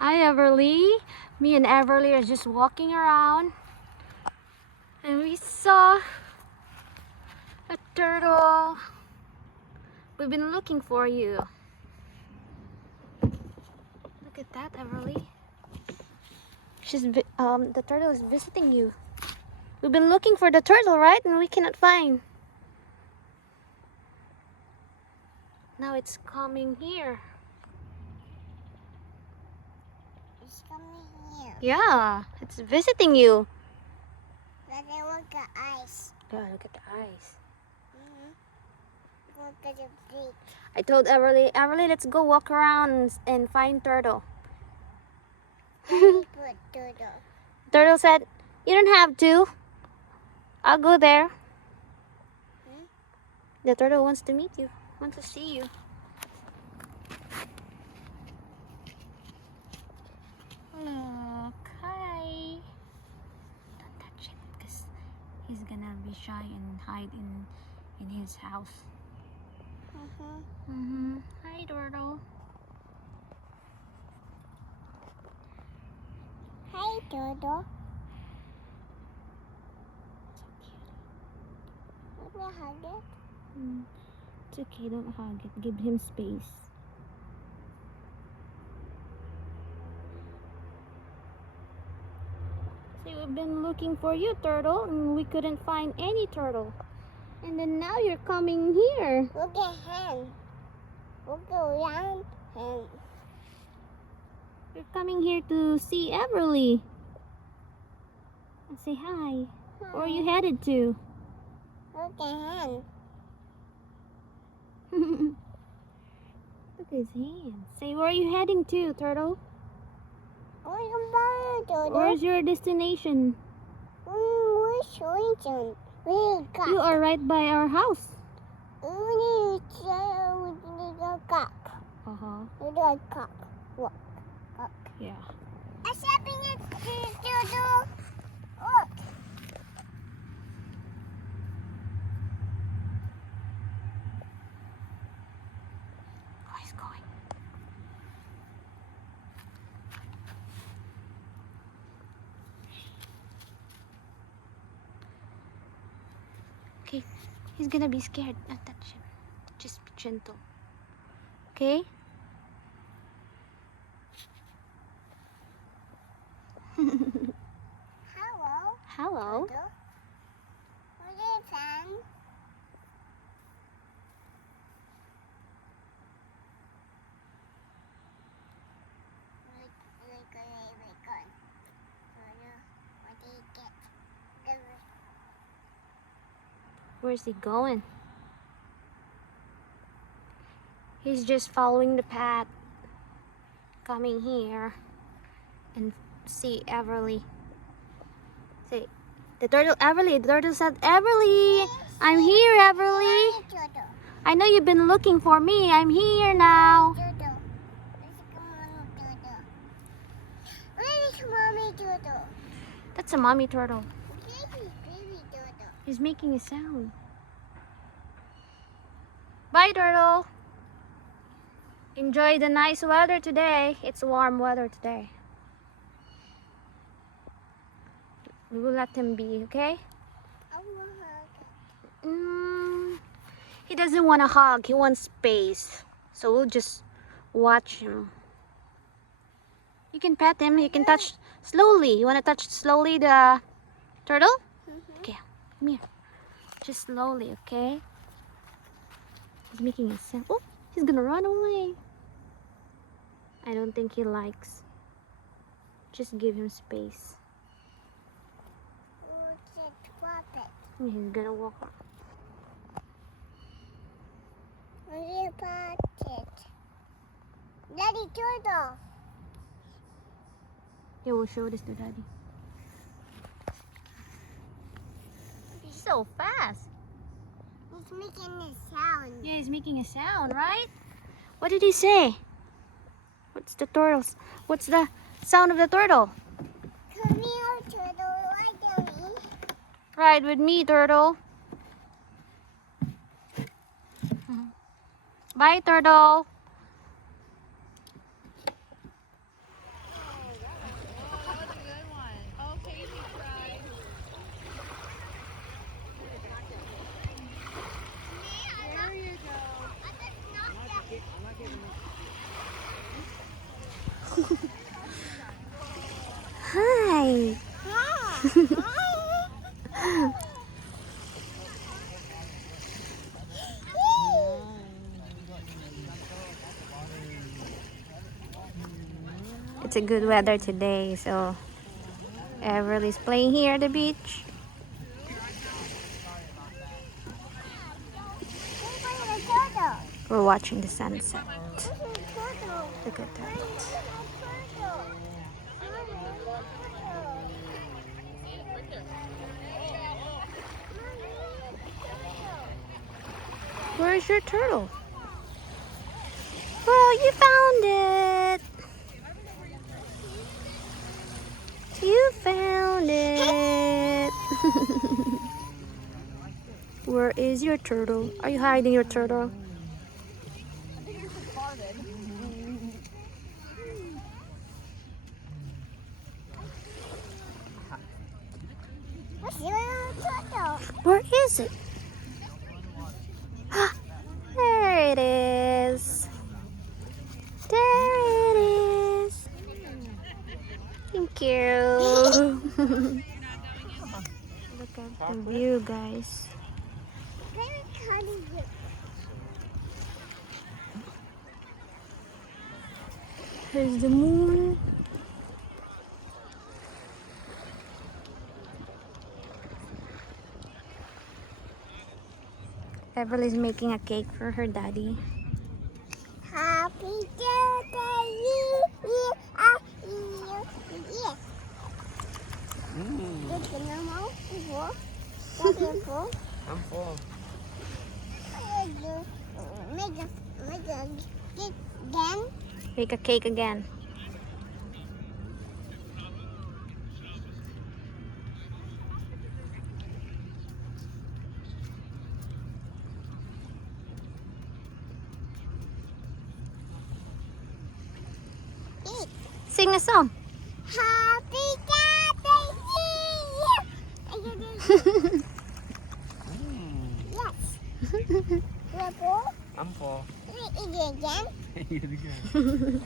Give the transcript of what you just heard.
Hi Everly. Me and Everly are just walking around and we saw a turtle. We've been looking for you. Look at that, Everly. The turtle is visiting you. We've been looking for the turtle, right? And we cannot find. Now it's coming here. It's coming here. Yeah, it's visiting you. But I look at eyes. God, look at the eyes. Look at the beak. I told Everly, let's go walk around and find turtle. Let me put turtle. Turtle said, you don't have to. I'll go there. The turtle wants to meet you, wants to see you. Look, hi. Don't touch him because he's gonna be shy and hide in his house. Hi, turtle. Hi, turtle. Let me hug it. It's okay, don't hug it. Give him space. See, we've been looking for you, turtle, and we couldn't find any turtle. And then now you're coming here. Look at him. Look around him. You're coming here to see Everly. And say hi. Where are you headed to? Look at him. Look at his hands. Say, where are you heading to, turtle? Turtle. Where's your destination? Where's Shorten? You are right by our house. We need a cup. We need a cup. Look. Cup. Yeah. What's happening to turtle? Look. Oh, he's going. Okay, he's gonna be scared. Not touch him. Just be gentle. Okay? Hello. Hello. Turtle. What is it, Sam? Where's he going? He's just following the path. Coming here and see Everly. Say, the turtle, Everly. The turtle said, Everly, I'm here, Everly. Turtle. I know you've been looking for me. I'm here now. Turtle. Where is mommy turtle? That's a mommy turtle. Baby turtle. He's making a sound. Bye, turtle. Enjoy the nice weather today. It's warm weather today. We will let him be, okay? I want to hug it. He doesn't want a hug. He wants space. So we'll just watch him. You can pet him. You can touch slowly. You want to touch slowly the turtle? Okay, come here. Just slowly, okay? He's making a sound. Oh, he's gonna run away. I don't think he likes. Just give him space. Drop it. He's gonna walk on. Daddy turtle. Yeah, we'll show this to Daddy. He's so fast. He's making a sound. Yeah, he's making a sound, right? What did he say? What's the turtle's? What's the sound of the turtle? Come here, turtle. Ride with me. Ride with me, turtle. Bye, turtle. Hi. It's a good weather today, so everybody's playing here at the beach. We're watching the sunset. Look at that. Where's your turtle? Well, you found it. You found it. Where is your turtle? Are you hiding your turtle? Where is it? There it is. There it is. Thank you. Look at the view, guys. Here's the moon. Everly's making a cake for her daddy. Happy birthday, you. Did you know before? I'm full. Make a cake again. Make a cake again. Sing a song. Happy birthday, yes. You're full? I'm full. Eat it again. Eat it again.